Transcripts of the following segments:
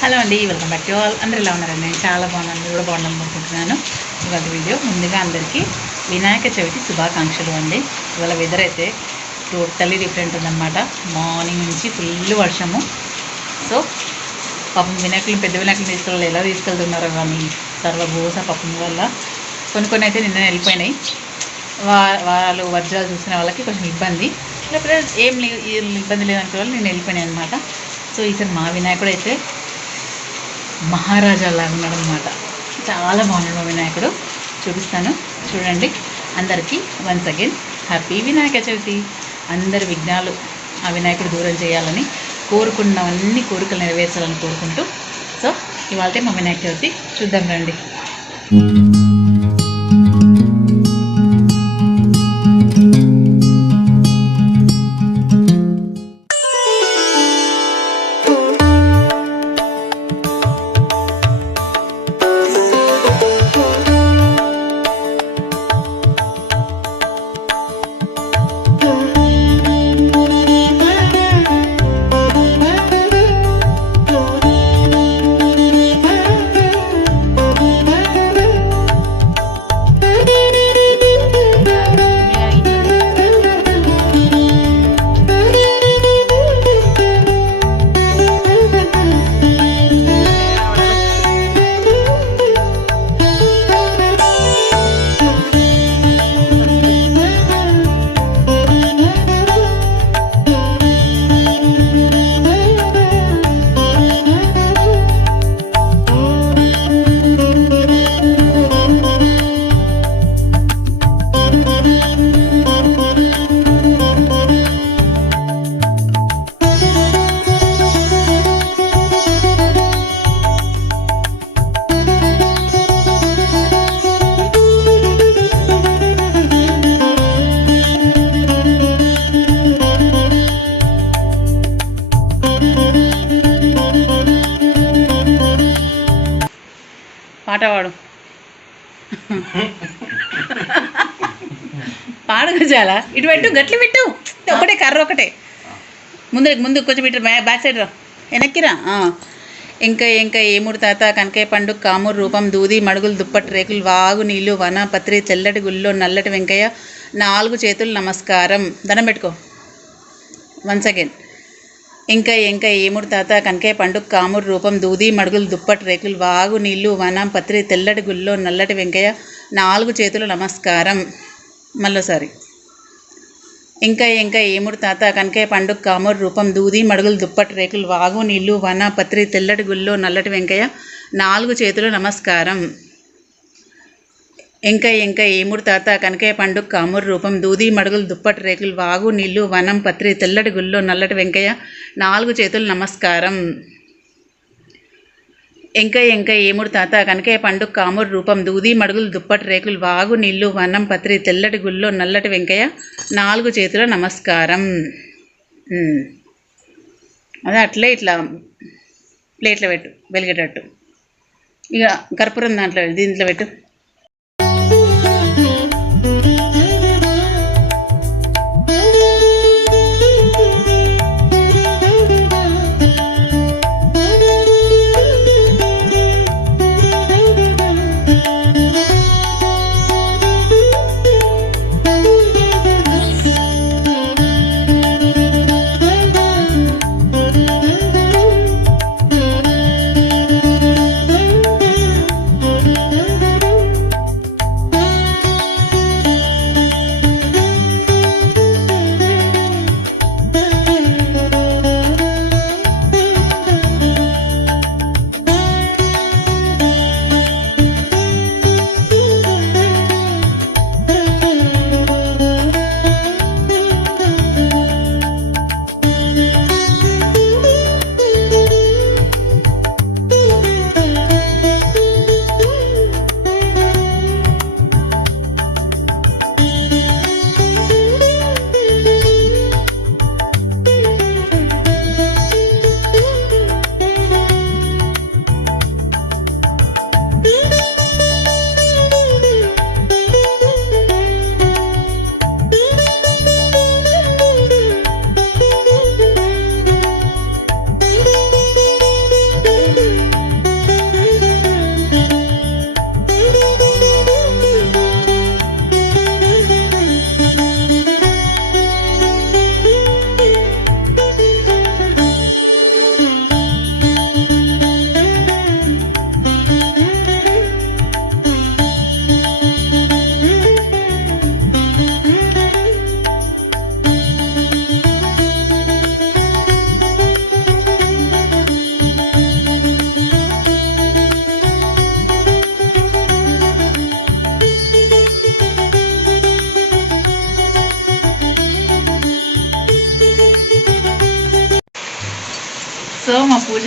Hello అండి welcome back to all. అందరూ ఎలా ఉన్నారండి? నేను చాలా బాగున్నాను కూడా బాగున్నాను అనుకుంటున్నాను. ఇవాళ వీడియో ముందుగా అందరికీ వినాయక చవితి శుభాకాంక్షలు అండి. ఇవాళ వెదర్ అయితే టోటల్లీ డిఫరెంట్ ఉందన్నమాట. మార్నింగ్ నుంచి ఫుల్ వర్షము. సో పాపం వినాయకులు పెద్ద వినాయకులు తీసుకెళ్ళి ఎలా తీసుకెళ్తున్నారో కానీ సర్వభూస పాపం వల్ల కొన్ని కొన్ని అయితే నిన్న వెళ్ళిపోయినాయి. వా వాళ్ళు వజ్రాలు చూసిన వాళ్ళకి కొంచెం ఇబ్బంది. లేకపోతే ఏం లేదు ఇబ్బంది లేదనుకో వాళ్ళు నేను వెళ్ళిపోయినాయి అనమాట సో ఈసారి మా వినాయకుడు అయితే మహారాజా లాగా చాలా బాగున్నాడు వినాయకుడు. చూపిస్తాను. చూడండి. అందరికీ once again happy Vinayaka Chavithi. అందరి విఘ్నాలు ఆ వినాయకుడు దూరం చేయాలని కోరుకున్నవన్నీ కోరికలు నెరవేర్చాలని కోరుకుంటూ. సో ఇవాళ మా వినాయక చవితి చూద్దాం రండి. పాట పాడు. పాడు చాలా. ఇటు పెట్టు గట్లు పెట్టు. ఒకటే కర్ర ఒకటే. ముందు ముందు కొంచెం ఇటు బ్యాక్ సైడ్ రా. వెనక్కిరా ఇంకా ఇంకా ఏముడు తాత కనకాయ పండు కామూరు రూపం దూది మడుగులు దుప్పటి రేకులు వాగు నీళ్ళు వన పత్రి తెల్లటి గుల్లో నల్లటి వెంకయ్య నాలుగు చేతులు నమస్కారం. దండం పెట్టుకో. వన్స్ అగైన్ ఇంకా ఇంకా ఏముడు తాత కనకే పండు కాముడు రూపం దూది మడుగులు దుప్పటి రేకులు వాగు నీళ్ళు వనం పత్రి తెల్లటి గుల్లో నల్లటి వెంకయ్య నాలుగు చేతులు నమస్కారం. మళ్ళోసారి ఇంకా ఇంకా ఏముడు తాత కనకే పండు కాముడు రూపం దూది మడుగులు దుప్పటి రేకులు వాగు నీళ్ళు వన పత్రి తెల్లటి గుల్లో నల్లటి వెంకయ్య నాలుగు చేతులు నమస్కారం. ఇంకా ఇంకా ఏముడు తాత కనకాయ పండు కామూరు రూపం దూది మడుగులు దుప్పటి రేకులు వాగు నీళ్ళు వనం పత్రి తెల్లటి గుల్లో నల్లటి వెంకయ్య నాలుగు చేతులు నమస్కారం. ఇంకా ఇంకా ఏముడు తాత కనకాయ పండు కామూరు రూపం దూది మడుగులు దుప్పటి రేకులు వాగు నీళ్ళు వనం పత్రి తెల్లటి గుల్లో నల్లటి వెంకయ్య నాలుగు చేతుల నమస్కారం. అదే అట్లే ఇట్లా ప్లేట్లో పెట్టు వెలిగేటట్టు. ఇక కర్పూరం దాంట్లో దీంట్లో పెట్టు.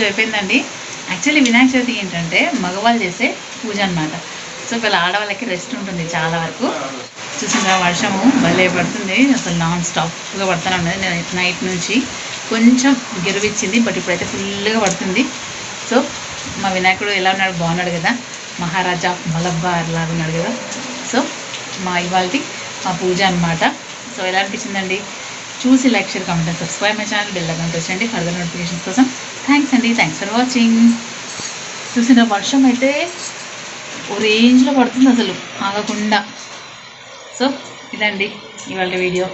అయిపోయిందండి. యాక్చువల్లీ వినాయక చవితి ఏంటంటే మగవాళ్ళు చేసే పూజ అన్నమాట. సో ఇలా ఆడవాళ్ళకి రెస్ట్ ఉంటుంది చాలా వరకు. చూసిందా వర్షము భలే పడుతుంది. అసలు నాన్ స్టాప్గా పడుతూనే ఉన్నది. నైట్- నుంచి కొంచెం గిరువిచ్చింది బట్ ఇప్పుడైతే ఫుల్గా పడుతుంది. సో మా వినాయకుడు ఎలా ఉన్నాడు? బాగున్నాడు కదా. మహారాజా మలబార్ లాగా ఉన్నాడు కదా. సో మా ఇవాళ మా పూజ అన్నమాట. సో ఎలా అనిపించిందండి? చూసి like share comment and subscribe my channel. Bell icon వచ్చండి ఫర్దర్ నోటిఫికేషన్స్ కోసం థ్యాంక్స్ అండి. Thanks for watching. చూసిన వర్షం అయితే ఓ రేంజ్లో పడుతుంది అసలు. ఆగకుండా. సో ఇదండి ఇవాళ వీడియో.